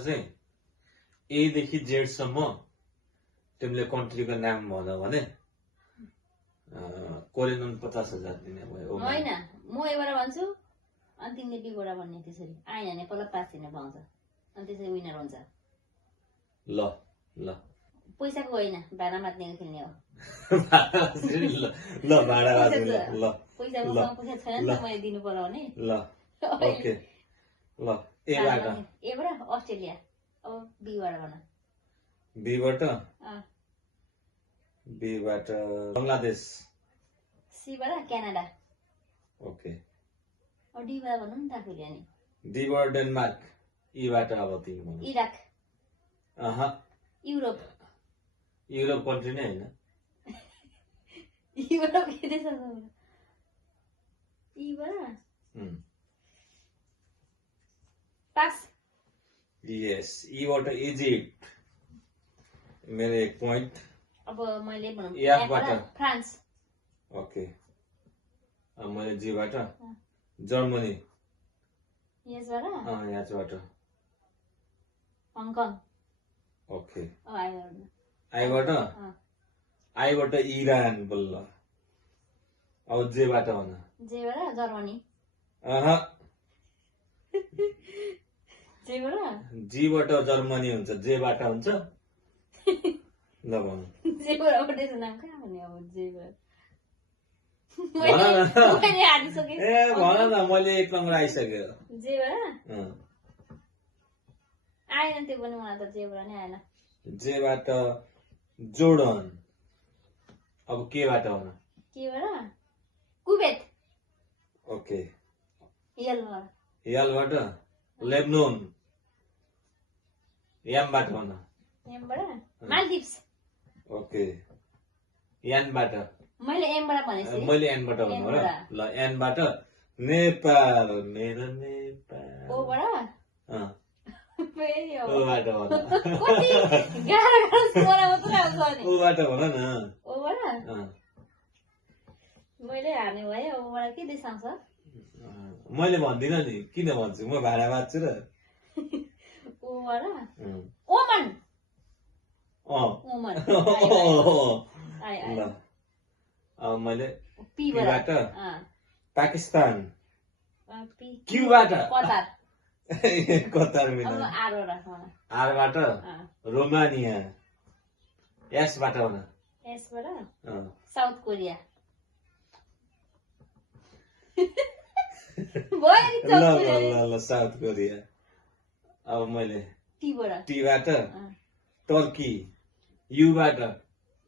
चाहिँ ए देखि जेड सम्म तिमीले कन्ट्रीको नाम भन भने कोरियन 50,000 दिने भयो होइन म एबाट भन्छु अनि तिमीले बीबाट भन्ने त्यसरी आएन भने पहिला 5 दिन पाउँछ अनि त्यसरी विनर हुन्छ ल ल पैसाको होइन भाडा मात्नेको खेल्ने हो ल भाडा बाज्ने ल पैसाको पैसा छैन नि त मैले दिनु पर्यो भने ल ओके ल एबाट अस्ट्रेलिया अब बीबाट भन बीबाट बङ्गलादेश सीबाट क्यानाडा ओके अब डीबाट भन्नु नि त आफूले अनि डीबाट डेनमार्क ईबाट अब तिमी भन इराक युरोप युरोप कन्ट्री नै होइन युरोप के देश ईबाट पास यस ईबाट इजिप्ट मेरो 1 पोइन्ट अब मैले भनौँ एफबाट फ्रान्स ओके अब मैले जीबाट जर्मनी यसबाट हङकङ ओके आइबाट आइबाट इरान बल्ल अब जेबाट भन जेबाट जर्मनी जेबाट जीबाट जर्मनी हुन्छ जेबाट हुन्छ ल भन जेबाट नाम कहाँ भन्ने अब जेबाट ए भन न मैले 1 नम्बर आइसक्यो जेबाट आएन त्यो पनि मलाई त जेबाट नै आएन जेबाट जोर्डन अब केबाट भन केबाट कुवेत ओके यलबाट लेबनोन एमबाट भन एमबाट मालदिप्स ओके एनबाट मैले एमबाट भनेछु मैले एनबाट भन्नु र ल एनबाट नेपाल मेरो नेपाल ओबाट ओबाट भन ओबाट भन न ओबाट मैले हार्ने भए ओबाट के देश आउँछ मैले भन्दिनँ नि किन भन्छु म भाडा बाँच्छु र ओबाट ओमन ओमन ल अब मैले पीबाट पाकिस्तान क्यूबाट कतार मिल्छ आरबाट रोमानिया एसबाट भन एसबाट साउथ कोरिया ल साउथ कोरिया अब मैले टीबाट टर्की युबाट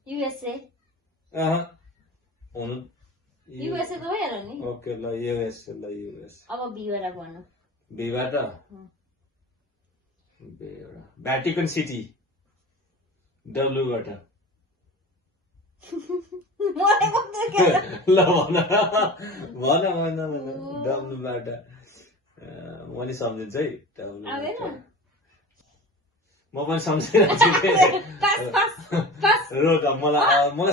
युएसए हुनु युएसए त भइहाल्यो नि ओके ल युएसए ल युएसए अब बीबाट भन्नु बीबाट भ्याटिकन सिटी डब्लुबाट ल भन भन डब्लुबाट मैले सम्झिन्छ है म पनि सम्झिरहेको छु रोक मलाई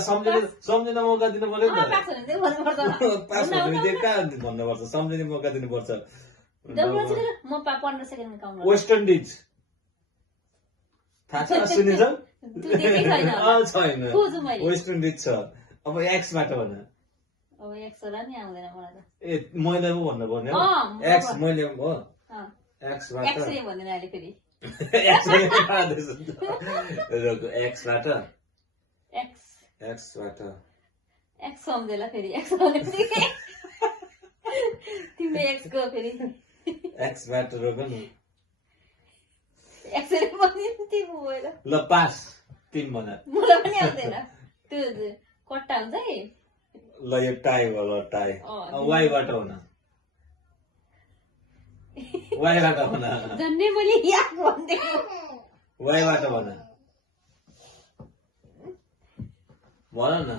सम्झिन मौका दिनु पर्यो नि त पास भन्नु कहाँ भन्नुपर्छ सम्झिने मौका दिनुपर्छ वेस्ट इन्डिज थाहा छ सुनिन्छ छैन वेस्ट इन्डिज छ अब एक्सबाट भन ए मैले पो भन्नु पर्ने हो एक्स मैले हो एक्सबाट एक्सबाट एक्स सम्झेला फेरि तिमीले एक्सको फेरि एक्सबाट रोक न एक्सले पनि भएर ल पास तिमी भन मलाई पनि आउँदैन त्यो कट्टा हुन्छ है ल यो टाई भयो ल टाई वाइबाट हुन वाइबाट भन झन्डै मैले याद भन्दिनँ वाइबाट भन भन न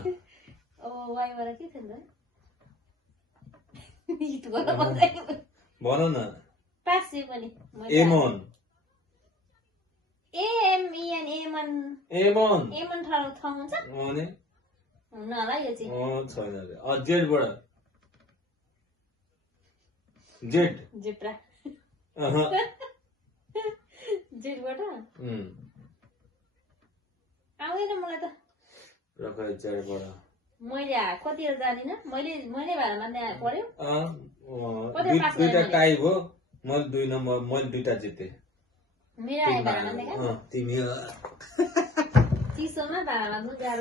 अब वाइबाट के थियो भन न पास पनि एमन एमएन एमन एमन एमन ठाउँ हुन्छ अनि हुन होला यो चाहिँ छैन रे जेडबाट जेड जेब्रा जेलबाट उम्, आउँदैन मलाई त रकै चेरबाट मैले कतिवटा जानिनँ मैले भाडा मान्ने पर्यो दुईटा टाई भयो मैले 2 नम्बर मैले 2टा जिते मेरो आयो भाडा मान्ने तिमी चिसोमा भाडा मान्नु गाह्रो